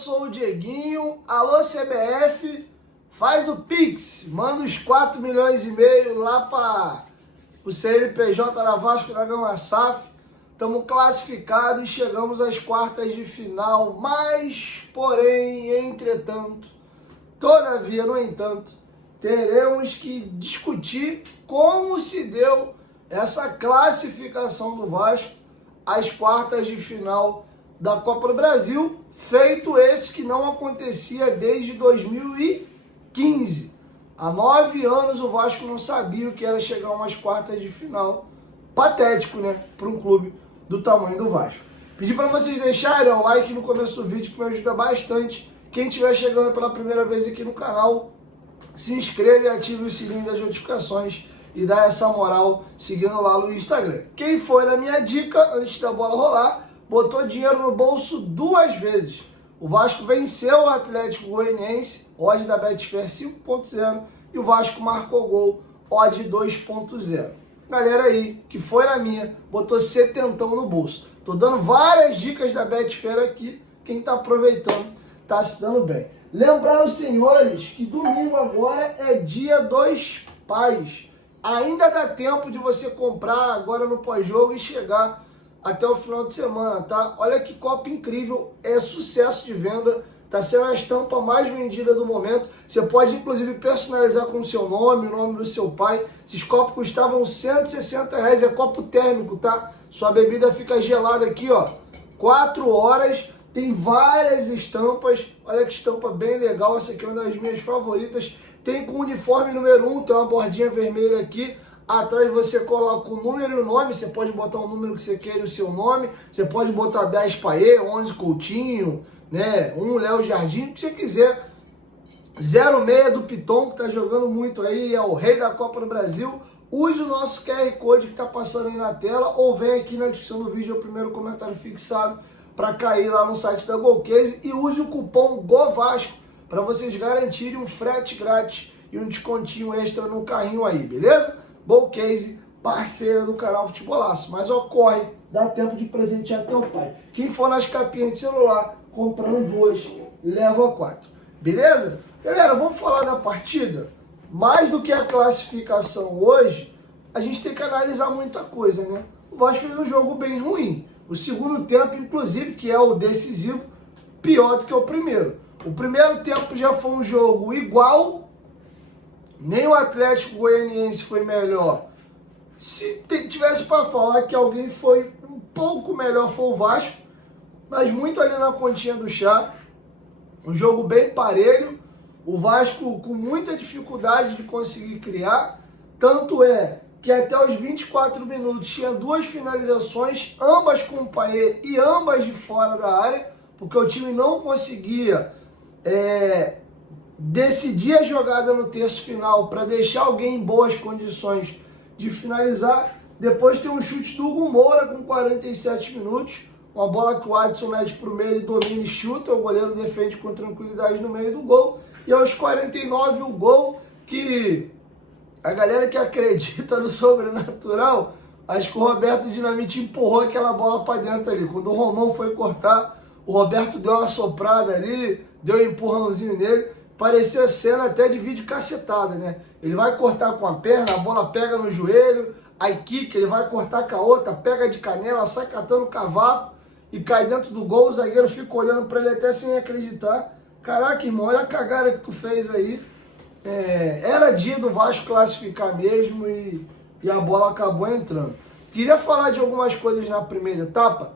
sou o Dieguinho. Alô, CBF, faz o Pix, manda os 4,5 milhões lá para o CNPJ da Vasco da Gama SAF. Estamos classificados e chegamos às quartas de final, mas, porém, entretanto, todavia, no entanto, teremos que discutir como se deu essa classificação do Vasco às quartas de final da Copa do Brasil, feito esse que não acontecia desde 2015. Há 9 anos o Vasco não sabia o que era chegar a umas quartas de final. Patético, né? Para um clube do tamanho do Vasco. Pedi para vocês deixarem um like no começo do vídeo, que me ajuda bastante. Quem estiver chegando pela primeira vez aqui no canal, se inscreva e ative o sininho das notificações e dá essa moral seguindo lá no Instagram. Quem foi na minha dica, antes da bola rolar, botou dinheiro no bolso 2 vezes. O Vasco venceu o Atlético Goianiense, odd da Betfair 5.0, e o Vasco marcou gol, odd 2.0. Galera aí, que foi na minha, botou 70 no bolso. Tô dando várias dicas da Betfair aqui, quem tá aproveitando tá se dando bem. Lembrar os senhores que domingo agora é dia dos pais. Ainda dá tempo de você comprar agora no pós-jogo e chegar até o final de semana, tá? Olha que copa incrível, é sucesso de venda, tá sendo a estampa mais vendida do momento. Você pode inclusive personalizar com o seu nome, o nome do seu pai. Esses copos custavam R$160, é copo térmico, tá? Sua bebida fica gelada aqui, ó, 4 horas. Tem várias estampas, olha que estampa bem legal, essa aqui é uma das minhas favoritas. Tem com o uniforme número 1, tem uma bordinha vermelha aqui. Atrás você coloca o número e o nome, você pode botar o número que você quer e o seu nome. Você pode botar 10 Paê, 11 Coutinho, né? 1 Léo Jardim, o que você quiser. 06 do Piton, que tá jogando muito aí, é o rei da Copa do Brasil. Use o nosso QR Code que tá passando aí na tela, ou vem aqui na descrição do vídeo, é o primeiro comentário fixado, para cair lá no site da Golcase, e use o cupom GOVASCO para vocês garantirem um frete grátis e um descontinho extra no carrinho aí, beleza? Golcase, parceira do canal Futebolaço, mas ocorre, dá tempo de presentear teu pai. Quem for nas capinhas de celular, comprando 2, leva 4, beleza? Galera, vamos falar da partida? Mais do que a classificação hoje, a gente tem que analisar muita coisa, né? O Vasco fez um jogo bem ruim. O segundo tempo, inclusive, que é o decisivo, pior do que o primeiro. O primeiro tempo já foi um jogo igual, nem o Atlético Goianiense foi melhor. Se tivesse para falar que alguém foi um pouco melhor, foi o Vasco, mas muito ali na continha do chá. Um jogo bem parelho, o Vasco com muita dificuldade de conseguir criar, tanto é que até os 24 minutos tinha 2 finalizações, ambas com o Paê e ambas de fora da área, porque o time não conseguia decidir a jogada no terço final para deixar alguém em boas condições de finalizar. Depois tem um chute do Hugo Moura com 47 minutos, uma bola que o Adson mete para o meio, ele domina e chuta, o goleiro defende com tranquilidade no meio do gol, e aos 49 o gol que a galera que acredita no sobrenatural, acho que o Roberto Dinamite empurrou aquela bola para dentro ali. Quando o Romão foi cortar, o Roberto deu uma soprada ali, deu um empurrãozinho nele. Parecia cena até de vídeo cacetada, né? Ele vai cortar com a perna, a bola pega no joelho, aí quica, ele vai cortar com a outra, pega de canela, sai catando o cavaco e cai dentro do gol. O zagueiro fica olhando para ele até sem acreditar. Caraca, irmão, olha a cagada que tu fez aí. Era dia do Vasco classificar mesmo e a bola acabou entrando. Queria falar de algumas coisas na primeira etapa.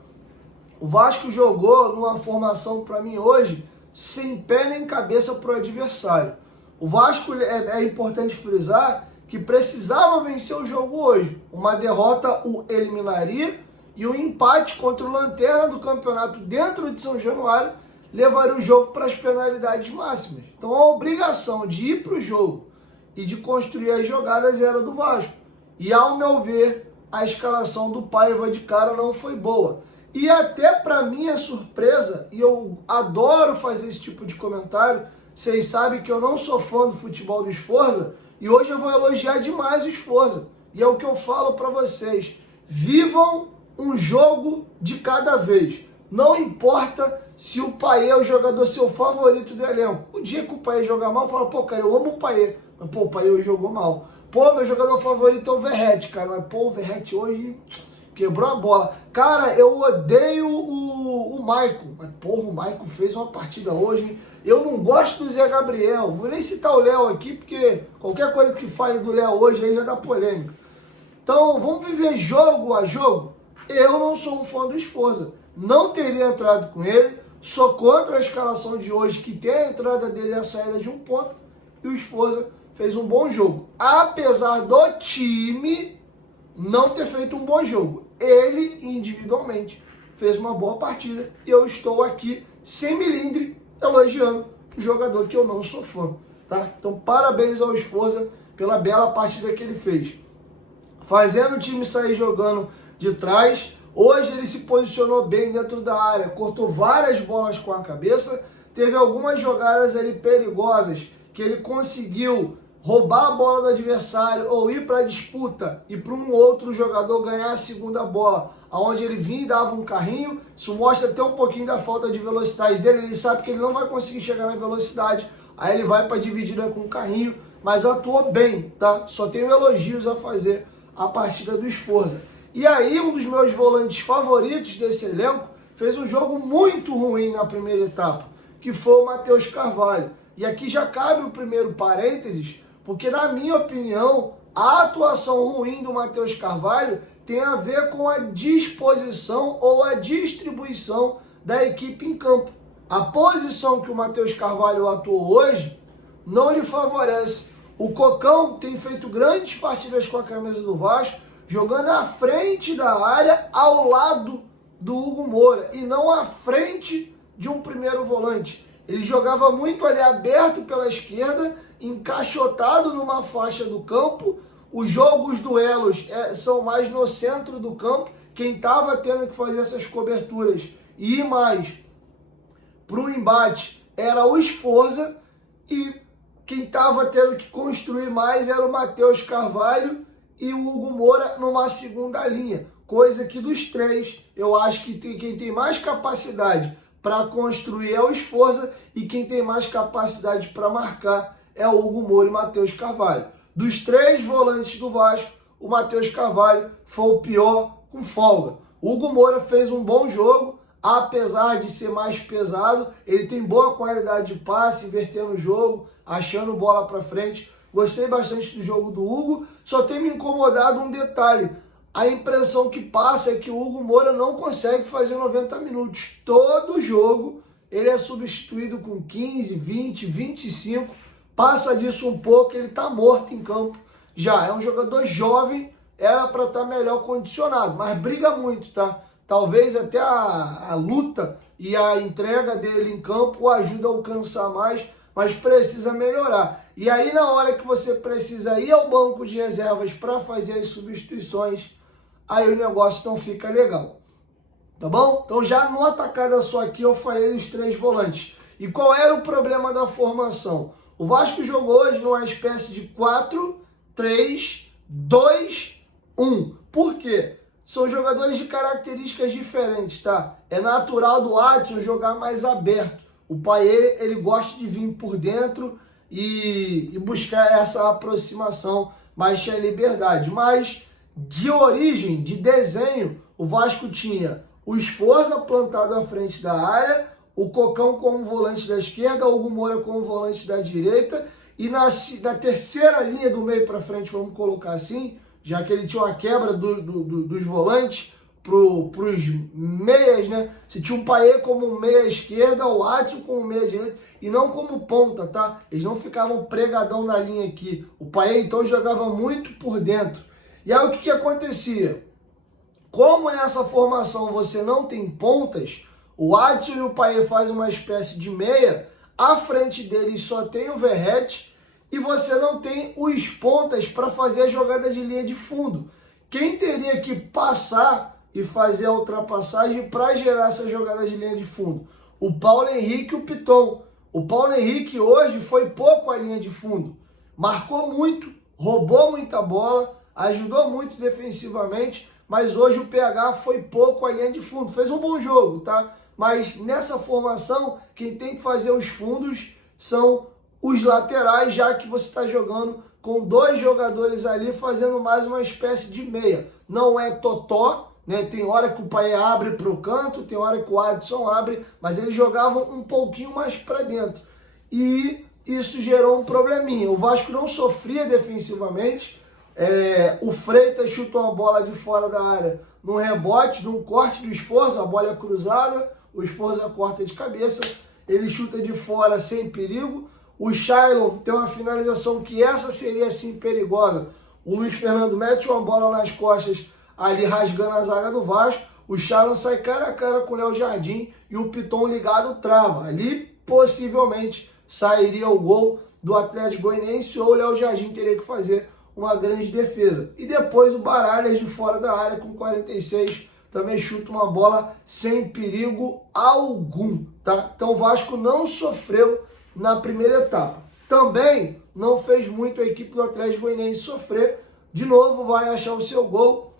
O Vasco jogou numa formação, para mim, hoje, sem pé nem cabeça para o adversário. O Vasco, é importante frisar, que precisava vencer o jogo hoje. Uma derrota o eliminaria e o empate contra o Lanterna do campeonato dentro de São Januário levaria o jogo para as penalidades máximas. Então a obrigação de ir para o jogo e de construir as jogadas era do Vasco. E ao meu ver, a escalação do Paiva de cara não foi boa. E até para minha surpresa, e eu adoro fazer esse tipo de comentário, vocês sabem que eu não sou fã do futebol do Sforza, e hoje eu vou elogiar demais o Sforza. E é o que eu falo para vocês. Vivam um jogo de cada vez. Não importa se o Payet é o jogador seu favorito do elenco. O dia que o Payet jogar mal, fala, pô, cara, eu amo o Payet. Mas, pô, o Payet hoje jogou mal. Pô, meu jogador favorito é o Verratti, cara. Mas, pô, o Verratti hoje quebrou a bola. Cara, eu odeio o Maicon. Mas, porra, o Maicon fez uma partida hoje. Eu não gosto do Zé Gabriel. Vou nem citar o Léo aqui, porque qualquer coisa que fale do Léo hoje aí já dá polêmica. Então, vamos viver jogo a jogo? Eu não sou um fã do Sforza. Não teria entrado com ele. Sou contra a escalação de hoje, que tem a entrada dele e a saída de um ponto. E o Sforza fez um bom jogo. Apesar do time não ter feito um bom jogo. Ele, individualmente, fez uma boa partida. E eu estou aqui, sem milindre, elogiando um jogador que eu não sou fã. Tá? Então, parabéns ao Sforza pela bela partida que ele fez. Fazendo o time sair jogando de trás. Hoje ele se posicionou bem dentro da área, cortou várias bolas com a cabeça, teve algumas jogadas ali perigosas que ele conseguiu roubar a bola do adversário ou ir para a disputa e para um outro jogador ganhar a segunda bola, aonde ele vinha e dava um carrinho. Isso mostra até um pouquinho da falta de velocidade dele. Ele sabe que ele não vai conseguir chegar na velocidade, aí ele vai para a dividida com o carrinho, mas atuou bem, tá? Só tenho elogios a fazer a partida do Sforza. E aí, um dos meus volantes favoritos desse elenco fez um jogo muito ruim na primeira etapa, que foi o Matheus Carvalho. E aqui já cabe o primeiro parênteses, porque na minha opinião, a atuação ruim do Matheus Carvalho tem a ver com a disposição ou a distribuição da equipe em campo. A posição que o Matheus Carvalho atuou hoje não lhe favorece. O Cocão tem feito grandes partidas com a camisa do Vasco, jogando à frente da área, ao lado do Hugo Moura, e não à frente de um primeiro volante. Ele jogava muito ali aberto pela esquerda, encaixotado numa faixa do campo. Os jogos, duelos são mais no centro do campo. Quem estava tendo que fazer essas coberturas e ir mais para o embate era o Sforza, e quem estava tendo que construir mais era o Matheus Carvalho e o Hugo Moura numa segunda linha. Coisa que dos três, eu acho que quem tem mais capacidade para construir é o Sforza, e quem tem mais capacidade para marcar é o Hugo Moura e o Matheus Carvalho. Dos três volantes do Vasco, o Matheus Carvalho foi o pior com folga. O Hugo Moura fez um bom jogo, apesar de ser mais pesado. Ele tem boa qualidade de passe, invertendo o jogo, achando bola para frente. Gostei bastante do jogo do Hugo, só tem me incomodado um detalhe. A impressão que passa é que o Hugo Moura não consegue fazer 90 minutos. Todo jogo ele é substituído com 15, 20, 25. Passa disso um pouco, ele está morto em campo. Já é um jogador jovem, era para estar melhor condicionado, mas briga muito, tá? Talvez até a luta e a entrega dele em campo o ajuda a alcançar mais, mas precisa melhorar. E aí, na hora que você precisa ir ao banco de reservas para fazer as substituições, aí o negócio não fica legal. Tá bom? Então, já numa tacada só aqui, eu falei dos três volantes. E qual era o problema da formação? O Vasco jogou hoje numa espécie de 4-3-2-1. Por quê? São jogadores de características diferentes, tá? É natural do Adson jogar mais aberto. O Payet, ele gosta de vir por dentro e buscar essa aproximação, mais cheia de liberdade. Mas, de origem, de desenho, o Vasco tinha o Sforza plantado à frente da área, o Cocão como volante da esquerda, o Hugo Moura como volante da direita, e na terceira linha do meio para frente, vamos colocar assim, já que ele tinha uma quebra dos volantes para os meias, né? Você tinha o Payet como meia esquerda, o Adson como meia direita, e não como ponta, tá? Eles não ficavam pregadão na linha aqui. O Payet, então, jogava muito por dentro. E aí, o que acontecia? Como nessa formação você não tem pontas, o Adson e o Payet fazem uma espécie de meia, à frente deles só tem o Verratti, e você não tem os pontas para fazer a jogada de linha de fundo. Quem teria que passar e fazer a ultrapassagem para gerar essa jogada de linha de fundo? O Paulo Henrique e o Piton. O Paulo Henrique hoje foi pouco a linha de fundo. Marcou muito, roubou muita bola, ajudou muito defensivamente, mas hoje o PH foi pouco a linha de fundo. Fez um bom jogo, tá? mas nessa formação, quem tem que fazer os fundos são os laterais, já que você está jogando com 2 jogadores ali, fazendo mais uma espécie de meia. Não é totó, né? Tem hora que o Payet abre para o canto, tem hora que o Adson abre, mas eles jogavam um pouquinho mais para dentro. E isso gerou um probleminha. O Vasco não sofria defensivamente. O Freitas chuta uma bola de fora da área num rebote, num corte do Esforza, a bola é cruzada, o Esforza corta de cabeça, ele chuta de fora sem perigo. O Shailon tem uma finalização que essa seria sim perigosa. O Luiz Fernando mete uma bola nas costas ali rasgando a zaga do Vasco. O Shailon sai cara a cara com o Léo Jardim e o Piton ligado trava. Ali possivelmente sairia o gol do Atlético Goianiense ou o Léo Jardim teria que fazer uma grande defesa. E depois o Baralhas de fora da área com 46 também chuta uma bola sem perigo algum, tá? Então o Vasco não sofreu na primeira etapa. Também não fez muito a equipe do Atlético Goianiense sofrer. De novo vai achar o seu gol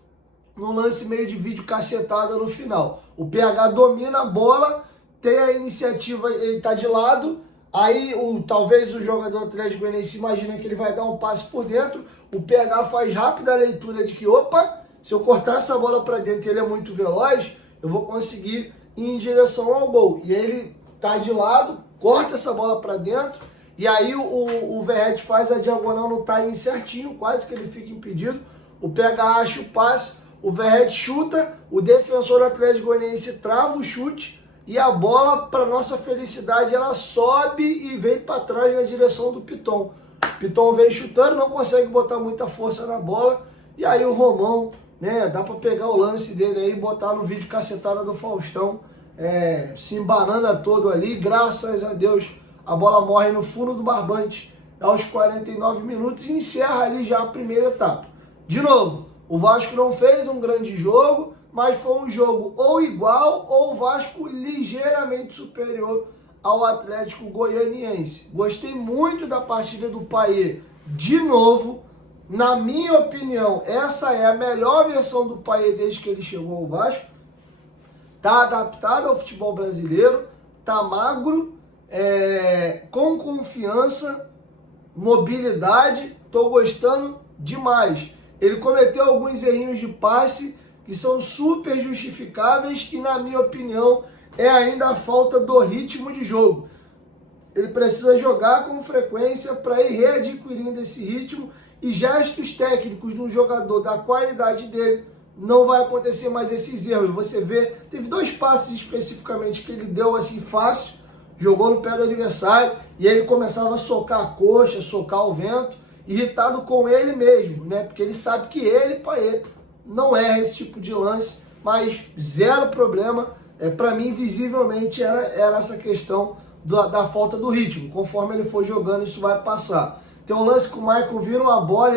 no lance meio de vídeo cacetada no final. O PH domina a bola, tem a iniciativa, ele tá de lado, aí talvez o jogador do Atlético Goianiense imagina que ele vai dar um passe por dentro, o PH faz rápida a leitura de que, opa, se eu cortar essa bola para dentro e ele é muito veloz, eu vou conseguir ir em direção ao gol. E ele tá de lado, corta essa bola para dentro, e aí o Verratti faz a diagonal no timing certinho, quase que ele fica impedido, o PH acha o passe, o Verratti chuta, o defensor do Atlético Goianiense trava o chute, e a bola, para nossa felicidade, ela sobe e vem para trás na direção do Piton. Piton vem chutando, não consegue botar muita força na bola, e aí o Romão, né, dá para pegar o lance dele aí e botar no vídeo cacetada do Faustão, se embanana todo ali, graças a Deus, a bola morre no fundo do barbante aos 49 minutos e encerra ali já a primeira etapa. De novo, o Vasco não fez um grande jogo, mas foi um jogo ou igual ou o Vasco ligeiramente superior ao Atlético Goianiense. Gostei muito da partida do Payet. De novo, na minha opinião, essa é a melhor versão do Payet desde que ele chegou ao Vasco. Tá adaptado ao futebol brasileiro, tá magro, com confiança, mobilidade, tô gostando demais. Ele cometeu alguns errinhos de passe que são super justificáveis e, na minha opinião, é ainda a falta do ritmo de jogo. Ele precisa jogar com frequência para ir readquirindo esse ritmo e gestos técnicos de um jogador da qualidade dele, não vai acontecer mais esses erros. Você vê, teve 2 passes especificamente que ele deu assim fácil, jogou no pé do adversário e aí ele começava a socar a coxa, socar o vento, irritado com ele mesmo, né? Porque ele sabe que ele, Payet, não erra esse tipo de lance, mas zero problema. Para mim, visivelmente, era essa questão da falta do ritmo. Conforme ele for jogando, isso vai passar. Tem um lance que o Michael vira uma bola,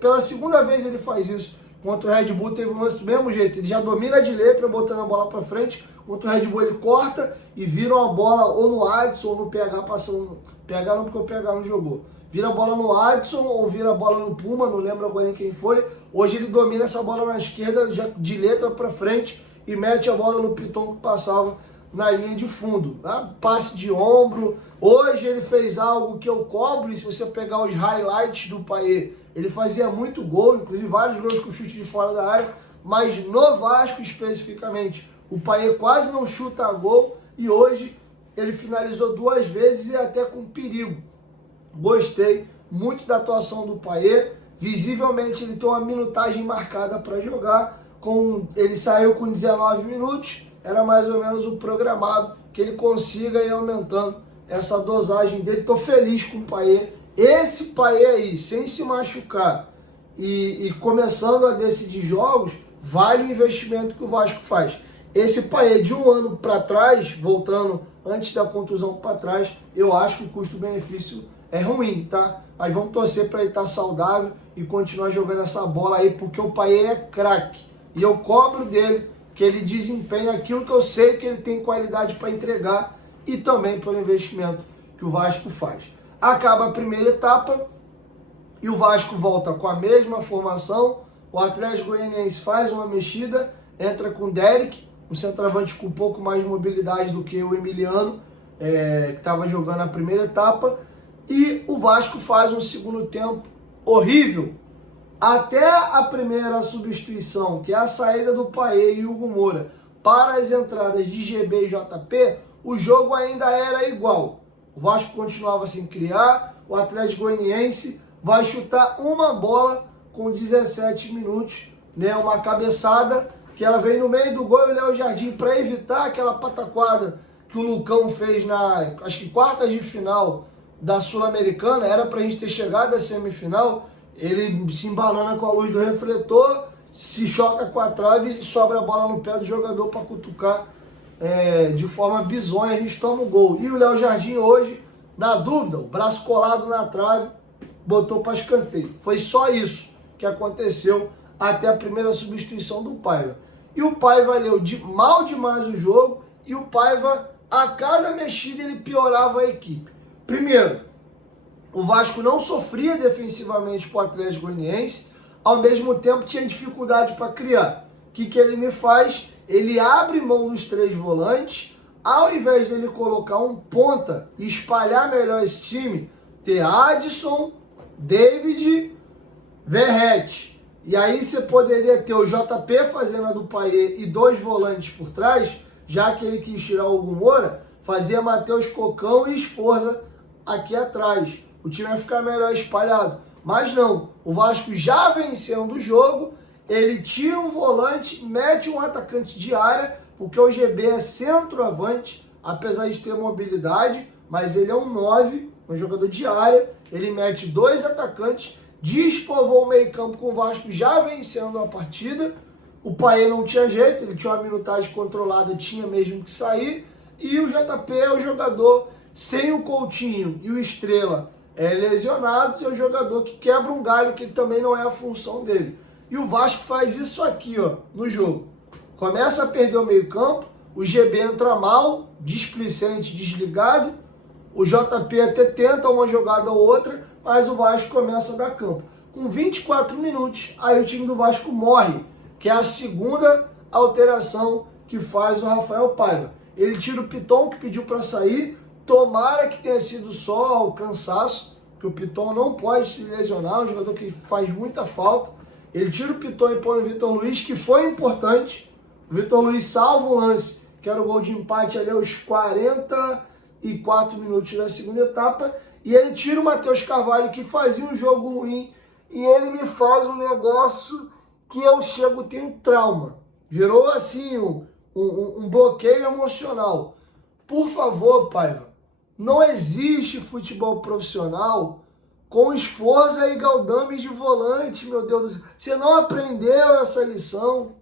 pela segunda vez ele faz isso. Contra o Red Bull teve um lance do mesmo jeito, ele já domina de letra, botando a bola para frente. Contra o Red Bull ele corta e vira uma bola ou no Adson ou no PH, passando. PH não, porque o PH não jogou. Vira a bola no Adson ou vira a bola no Puma, não lembro agora quem foi. Hoje ele domina essa bola na esquerda, já de letra para frente, e mete a bola no Piton que passava na linha de fundo. Tá? Passe de ombro. Hoje ele fez algo que eu cobro, e se você pegar os highlights do Payet, ele fazia muito gol, inclusive vários gols com chute de fora da área, mas no Vasco especificamente, o Payet quase não chuta a gol, e hoje ele finalizou 2 vezes e até com perigo. Gostei muito da atuação do Payet. Visivelmente ele tem uma minutagem marcada para jogar. Ele saiu com 19 minutos, era mais ou menos o programado, que ele consiga ir aumentando essa dosagem dele. Estou feliz com o Payet. Esse Payet aí, sem se machucar e começando a decidir jogos, vale o investimento que o Vasco faz. Esse Payet de um ano para trás, voltando antes da contusão para trás, eu acho que o custo-benefício é ruim, tá? Mas vamos torcer para ele estar saudável e continuar jogando essa bola aí, porque o Payet é craque. E eu cobro dele que ele desempenhe aquilo que eu sei que ele tem qualidade para entregar e também pelo investimento que o Vasco faz. Acaba a primeira etapa e o Vasco volta com a mesma formação. O Atlético Goianiense faz uma mexida, entra com Derek, um centroavante com um pouco mais de mobilidade do que o Emiliano, que estava jogando a primeira etapa, e o Vasco faz um segundo tempo horrível. Até a primeira substituição, que é a saída do Paê e Hugo Moura para as entradas de GB e JP, o jogo ainda era igual. O Vasco continuava sem criar, o Atlético Goianiense vai chutar uma bola com 17 minutos, né? Uma cabeçada que ela vem no meio do gol e o Léo Jardim, para evitar aquela pataquada que o Lucão fez na, acho que quartas de final da Sul-Americana, era pra gente ter chegado à semifinal, ele se embalana com a luz do refletor, se choca com a trave e sobra a bola no pé do jogador para cutucar de forma bizonha, a gente toma o gol. E o Léo Jardim hoje, na dúvida, o braço colado na trave, botou para escanteio. Foi só isso que aconteceu até a primeira substituição do Paiva. E o Paiva leu mal demais o jogo, e o Paiva, a cada mexida, ele piorava a equipe. Primeiro, o Vasco não sofria defensivamente para o Atlético Goianiense, ao mesmo tempo tinha dificuldade para criar. O que ele me faz? Ele abre mão dos 3 volantes, ao invés dele colocar um ponta e espalhar melhor esse time, ter Adson, David, Verratti. E aí você poderia ter o JP fazendo a do Paê e 2 volantes por trás, já que ele quis tirar o Hugo Moura, fazia Matheus Cocão e Sforza aqui atrás. O time vai ficar melhor espalhado. Mas não, o Vasco já vencendo o jogo, ele tira um volante, mete um atacante de área, porque o GB é centroavante, apesar de ter mobilidade, mas ele é um 9, um jogador de área, ele mete 2 atacantes, despovou o meio campo com o Vasco já vencendo a partida. O Paê não tinha jeito, ele tinha uma minutagem controlada, tinha mesmo que sair, e o JP é o jogador sem o Coutinho e o Estrela lesionados, é o jogador que quebra um galho, que também não é a função dele. E o Vasco faz isso aqui, ó, no jogo. Começa a perder o meio campo, o GB entra mal, displicente, desligado, o JP até tenta uma jogada ou outra, mas o Vasco começa a dar campo. Com 24 minutos, aí o time do Vasco morre, que é a segunda alteração que faz o Rafael Paiva. Ele tira o Piton, que pediu para sair. Tomara que tenha sido só o cansaço, que o Piton não pode se lesionar, é um jogador que faz muita falta. Ele tira o Piton e põe o Vitor Luiz, que foi importante. O Vitor Luiz salva o lance, que era o gol de empate ali aos 44 minutos da segunda etapa. E ele tira o Matheus Carvalho, que fazia um jogo ruim, e ele me faz um negócio que eu chego, tenho trauma. Gerou assim um bloqueio emocional. Por favor, Paiva, não existe futebol profissional com Sforza e Galdames de volante, meu Deus do céu. Você não aprendeu essa lição.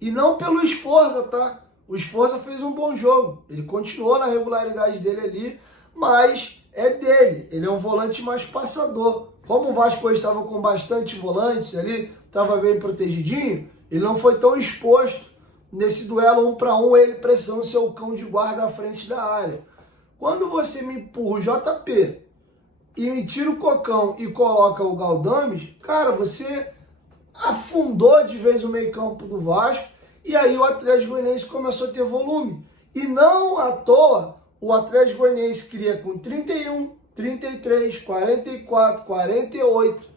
E não pelo Sforza, tá? O Sforza fez um bom jogo. Ele continuou na regularidade dele ali, mas é dele. Ele é um volante mais passador. Como o Vasco hoje estava com bastante volantes ali, estava bem protegidinho, ele não foi tão exposto nesse duelo 1 para 1, ele precisando ser o cão de guarda à frente da área. Quando você me empurra o JP e me tira o Cocão e coloca o Galdames, cara, você afundou de vez o meio campo do Vasco, e aí o Atlético Goianiense começou a ter volume. E não à toa, o Atlético Goianiense cria com 31, 33, 44, 48.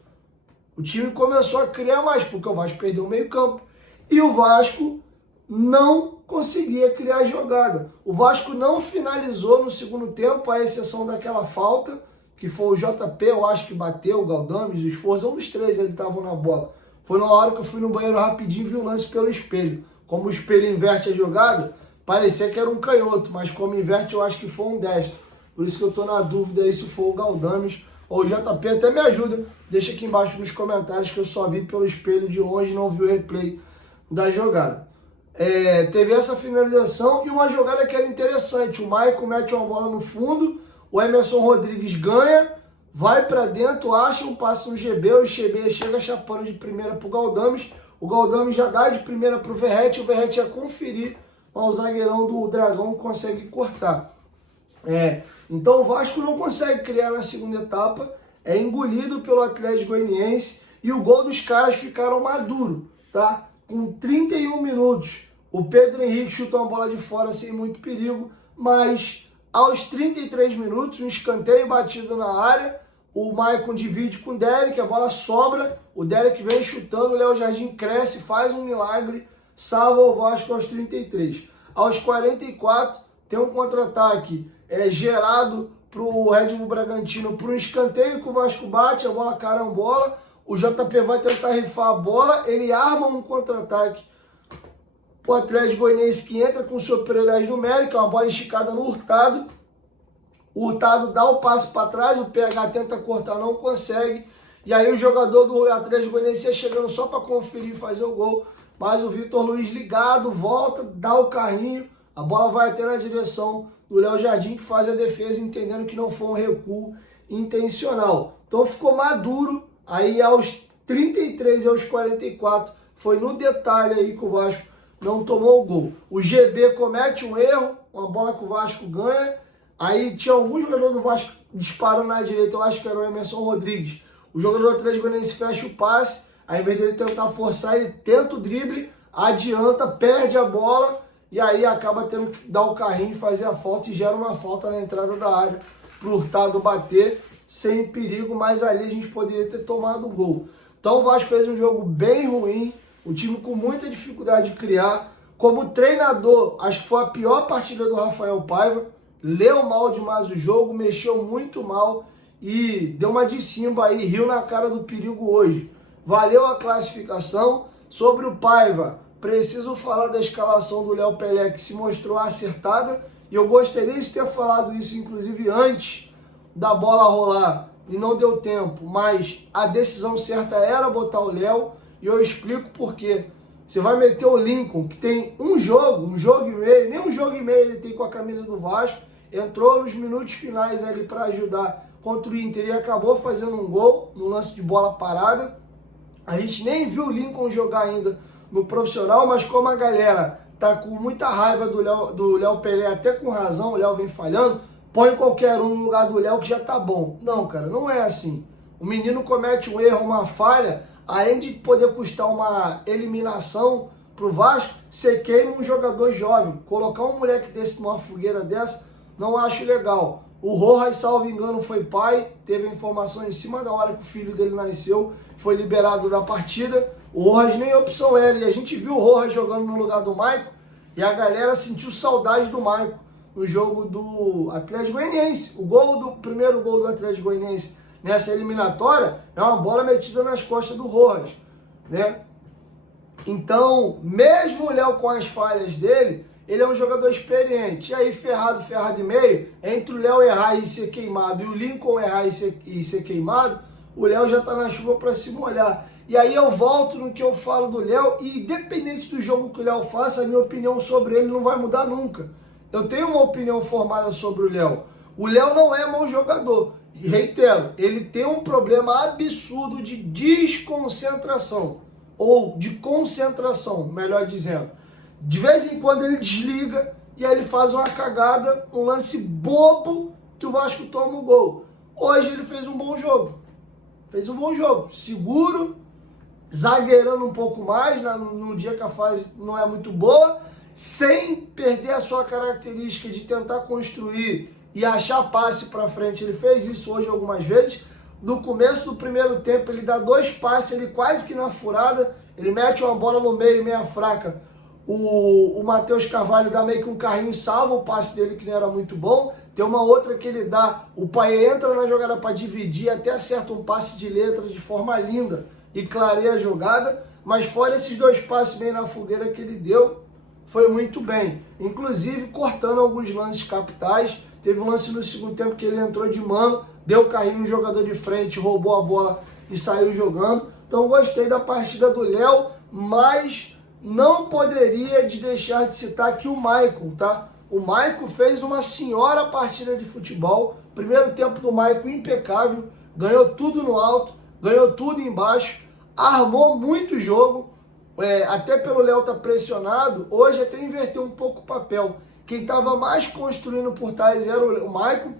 O time começou a criar mais, porque o Vasco perdeu o meio campo. E o Vasco não conseguia criar jogada. O Vasco não finalizou no segundo tempo, à exceção daquela falta, que foi o JP, eu acho que bateu, o Galdames, o Sforza, um dos 3 ele estavam na bola. Foi na hora que eu fui no banheiro rapidinho e vi o lance pelo espelho. Como o espelho inverte a jogada, parecia que era um canhoto, mas como inverte eu acho que foi um destro. Por isso que eu estou na dúvida aí se foi o Galdames ou o JP. Até me ajuda, deixa aqui embaixo nos comentários, que eu só vi pelo espelho de longe e não vi o replay da jogada. Teve essa finalização e uma jogada que era interessante. O Maicon mete uma bola no fundo, o Emerson Rodrigues ganha, vai para dentro, acha um passe no GB, o GB chega chapando de primeira pro Galdames, o Galdames já dá de primeira pro Verratti, o Verratti ia conferir, mas o zagueirão do Dragão consegue cortar. Então o Vasco não consegue criar na segunda etapa, é engolido pelo Atlético Goianiense e o gol dos caras ficaram maduro, tá? Com 31 minutos, O Pedro Henrique chutou uma bola de fora sem muito perigo, mas aos 33 minutos, um escanteio batido na área, o Maicon divide com o Derek, a bola sobra, o Derek vem chutando, o Léo Jardim cresce, faz um milagre, salva o Vasco aos 33. Aos 44, tem um contra-ataque gerado para o Red Bull Bragantino, para um escanteio que o Vasco bate, a bola carambola, o JP vai tentar rifar a bola, ele arma um contra-ataque. O Atlético Goianiense que entra com superioridade numérica, uma bola esticada no Hurtado. O Hurtado dá o passe para trás, o PH tenta cortar, não consegue. E aí o jogador do Atlético Goianiense ia chegando só para conferir e fazer o gol. Mas o Vitor Luiz ligado, volta, dá o carrinho. A bola vai até na direção do Léo Jardim, que faz a defesa, entendendo que não foi um recuo intencional. Então ficou maduro. Aí aos 33 e aos 44, foi no detalhe aí que o Vasco não tomou o gol. O GB comete um erro, uma bola que o Vasco ganha. Aí tinha algum jogador do Vasco disparando na direita, eu acho que era o Emerson Rodrigues. O jogador do Atlético Goianiense fecha o passe, aí ao invés dele tentar forçar, ele tenta o drible, adianta, perde a bola e aí acaba tendo que dar o carrinho e fazer a falta e gera uma falta na entrada da área para o Hurtado bater sem perigo, mas ali a gente poderia ter tomado o gol. Então o Vasco fez um jogo bem ruim, o time com muita dificuldade de criar. Como treinador, acho que foi a pior partida do Rafael Paiva. Leu mal demais o jogo, mexeu muito mal e deu uma de Simba aí, riu na cara do perigo hoje. Valeu a classificação. Sobre o Paiva, preciso falar da escalação do Léo Pelé, que se mostrou acertada. E eu gostaria de ter falado isso, inclusive, antes da bola rolar. E não deu tempo, mas a decisão certa era botar o Léo. E eu explico por quê. Você vai meter o Lincoln, que tem um jogo e meio, nem um jogo e meio ele tem com a camisa do Vasco, entrou nos minutos finais ali para ajudar contra o Inter e acabou fazendo um gol no lance de bola parada. A gente nem viu o Lincoln jogar ainda no profissional, mas como a galera tá com muita raiva do Léo Pelé, até com razão, o Léo vem falhando, põe qualquer um no lugar do Léo que já tá bom. Não, cara, não é assim. O menino comete um erro, uma falha, além de poder custar uma eliminação pro Vasco, você queima um jogador jovem. Colocar um moleque desse numa fogueira dessa, não acho legal. O Rojas, salvo engano, foi pai, teve a informação em cima da hora que o filho dele nasceu, foi liberado da partida. O Rojas nem opção era, e a gente viu o Rojas jogando no lugar do Maicon, e a galera sentiu saudade do Maicon no jogo do Atlético Goianiense. O primeiro gol do Atlético Goianiense nessa eliminatória é uma bola metida nas costas do Rojas, né? Então, mesmo o Léo com as falhas dele, ele é um jogador experiente. E aí, ferrado e meio, entre o Léo errar e ser queimado e o Lincoln errar e ser queimado, o Léo já tá na chuva para se molhar. E aí eu volto no que eu falo do Léo, e independente do jogo que o Léo faça, a minha opinião sobre ele não vai mudar nunca. Eu tenho uma opinião formada sobre o Léo. O Léo não é mau jogador. E reitero, ele tem um problema absurdo de desconcentração. Ou de concentração, melhor dizendo. De vez em quando ele desliga e aí ele faz uma cagada, um lance bobo que o Vasco toma um gol. Hoje ele fez um bom jogo. Fez um bom jogo. Seguro, zagueirando um pouco mais no dia que a fase não é muito boa, sem perder a sua característica de tentar construir e achar passe para frente. Ele fez isso hoje algumas vezes. No começo do primeiro tempo ele dá 2 passes, ele quase que na furada, ele mete uma bola no meio, meia fraca. O Matheus Carvalho dá meio que um carrinho, salva o passe dele que não era muito bom. Tem uma outra que ele dá, o pai entra na jogada para dividir, até acerta um passe de letra de forma linda e clareia a jogada. Mas fora esses 2 passes bem na fogueira que ele deu, foi muito bem. Inclusive cortando alguns lances capitais. Teve um lance no segundo tempo que ele entrou de mano, deu carrinho no jogador de frente, roubou a bola e saiu jogando. Então gostei da partida do Léo, mas não poderia deixar de citar aqui o Maicon, tá? O Maicon fez uma senhora partida de futebol. Primeiro tempo do Maicon impecável, ganhou tudo no alto, ganhou tudo embaixo, armou muito jogo, até pelo Léo estar pressionado, hoje até inverteu um pouco o papel. Quem estava mais construindo por trás era o Maicon,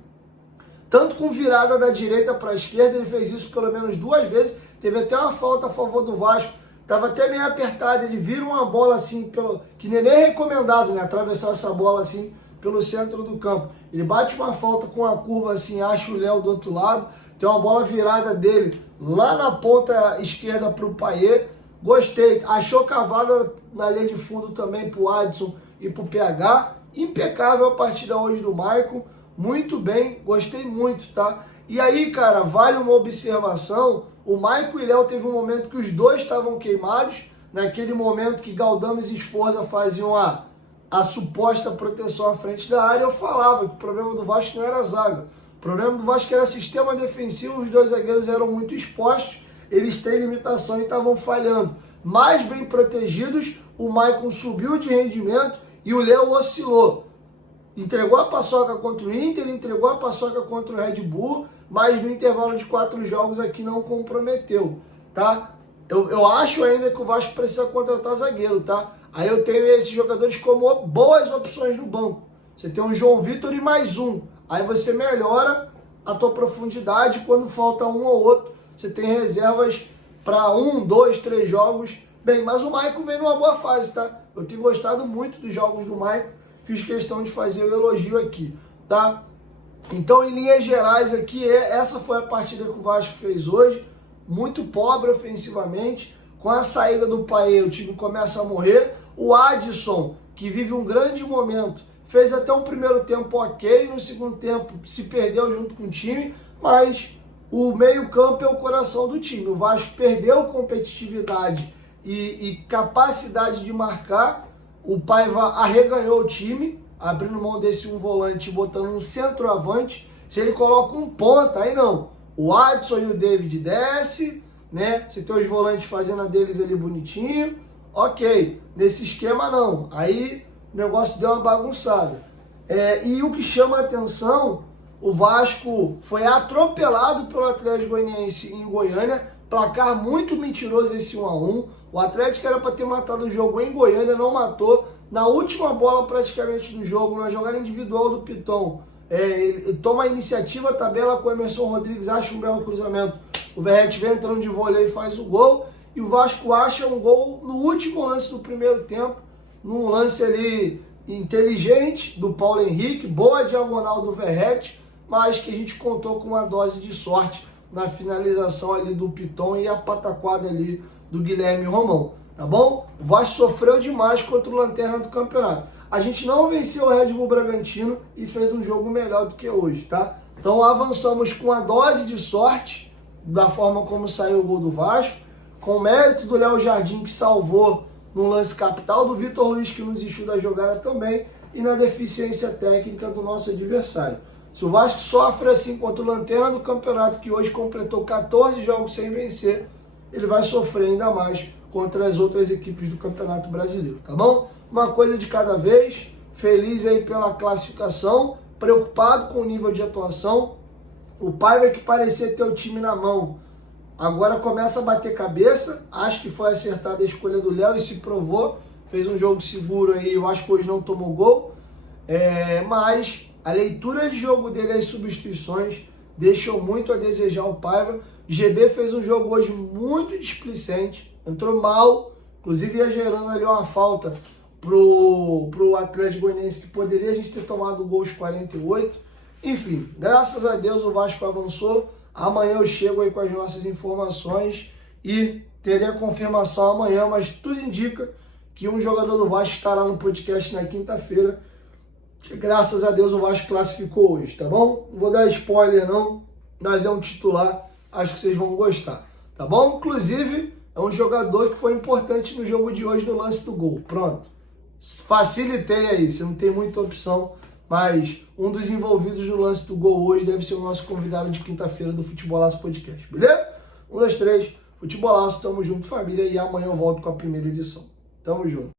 tanto com virada da direita para a esquerda, ele fez isso pelo menos 2 vezes, teve até uma falta a favor do Vasco, tava até meio apertado, ele vira uma bola assim, que nem é recomendado, né, atravessar essa bola assim pelo centro do campo. Ele bate uma falta com a curva assim, acha o Léo do outro lado, tem uma bola virada dele lá na ponta esquerda para o Payet. Gostei, achou cavada na linha de fundo também para o Adson e para o PH. Impecável a partida hoje do Maicon, muito bem, gostei muito, tá? E aí, cara, vale uma observação, o Maicon e Léo teve um momento que os dois estavam queimados, naquele momento que Galdames e Sforza faziam a suposta proteção à frente da área. Eu falava que o problema do Vasco não era a zaga, o problema do Vasco era sistema defensivo, os dois zagueiros eram muito expostos, eles têm limitação e estavam falhando. Mais bem protegidos, o Maicon subiu de rendimento e o Léo oscilou. Entregou a paçoca contra o Inter, entregou a paçoca contra o Red Bull, mas no intervalo de 4 jogos aqui não comprometeu, tá? Eu acho ainda que o Vasco precisa contratar zagueiro, tá? Aí eu tenho esses jogadores como boas opções no banco. Você tem um João Vitor e mais um. Aí você melhora a tua profundidade quando falta um ou outro. Você tem reservas para 1, 2, 3 jogos. Bem, mas o Maicon vem numa boa fase, tá? Eu tenho gostado muito dos jogos do Maicon. Fiz questão de fazer o elogio aqui, tá? Então, em linhas gerais aqui, essa foi a partida que o Vasco fez hoje. Muito pobre ofensivamente. Com a saída do Payet, o time começa a morrer. O Adson, que vive um grande momento, fez até um primeiro tempo ok. No segundo tempo se perdeu junto com o time. Mas o meio-campo é o coração do time. O Vasco perdeu competitividade e capacidade de marcar. O Paiva arreganhou o time, abrindo mão desse um volante e botando um centroavante. Se ele coloca um ponta, aí não. O Adson e o David desce, né? Você tem os volantes fazendo a deles ali bonitinho. Ok, nesse esquema não. Aí o negócio deu uma bagunçada. E o que chama a atenção, o Vasco foi atropelado pelo Atlético Goianiense em Goiânia. Placar muito mentiroso esse 1-1. O Atlético era para ter matado o jogo em Goiânia, não matou. Na última bola praticamente do jogo, na jogada individual do Piton, ele toma a iniciativa, tabela com o Emerson Rodrigues, acha um belo cruzamento. O Verratti vem entrando de vôlei e faz o gol. E o Vasco acha um gol no último lance do primeiro tempo, num lance ali inteligente do Paulo Henrique, boa diagonal do Verratti, mas que a gente contou com uma dose de sorte na finalização ali do Piton e a pataquada ali do Guilherme Romão, tá bom? O Vasco sofreu demais contra o Lanterna do campeonato. A gente não venceu o Red Bull Bragantino e fez um jogo melhor do que hoje, tá? Então avançamos com a dose de sorte, da forma como saiu o gol do Vasco, com o mérito do Léo Jardim, que salvou no lance capital, do Vitor Luiz, que não desistiu da jogada também, e na deficiência técnica do nosso adversário. Se o Vasco sofre assim contra o Lanterna do campeonato, que hoje completou 14 jogos sem vencer, ele vai sofrer ainda mais contra as outras equipes do Campeonato Brasileiro, tá bom? Uma coisa de cada vez, feliz aí pela classificação, preocupado com o nível de atuação. O Paiva, que parecia ter o time na mão, agora começa a bater cabeça. Acho que foi acertada a escolha do Léo e se provou. Fez um jogo seguro aí, eu acho que hoje não tomou gol. Mas a leitura de jogo dele, as substituições, deixou muito a desejar o Paiva. GB fez um jogo hoje muito displicente, entrou mal, inclusive ia gerando ali uma falta pro Atlético Goianiense, que poderia a gente ter tomado o gol aos 48. Enfim, graças a Deus o Vasco avançou. Amanhã eu chego aí com as nossas informações e terei a confirmação amanhã, mas tudo indica que um jogador do Vasco estará no podcast na quinta-feira. Graças a Deus o Vasco classificou hoje, tá bom? Não vou dar spoiler não, mas é um titular, acho que vocês vão gostar, tá bom? Inclusive, é um jogador que foi importante no jogo de hoje no lance do gol. Pronto, facilitei aí, você não tem muita opção, mas um dos envolvidos no lance do gol hoje deve ser o nosso convidado de quinta-feira do Futebolaço Podcast, beleza? 1, 2, 3, Futebolaço, tamo junto família, e amanhã eu volto com a primeira edição. Tamo junto.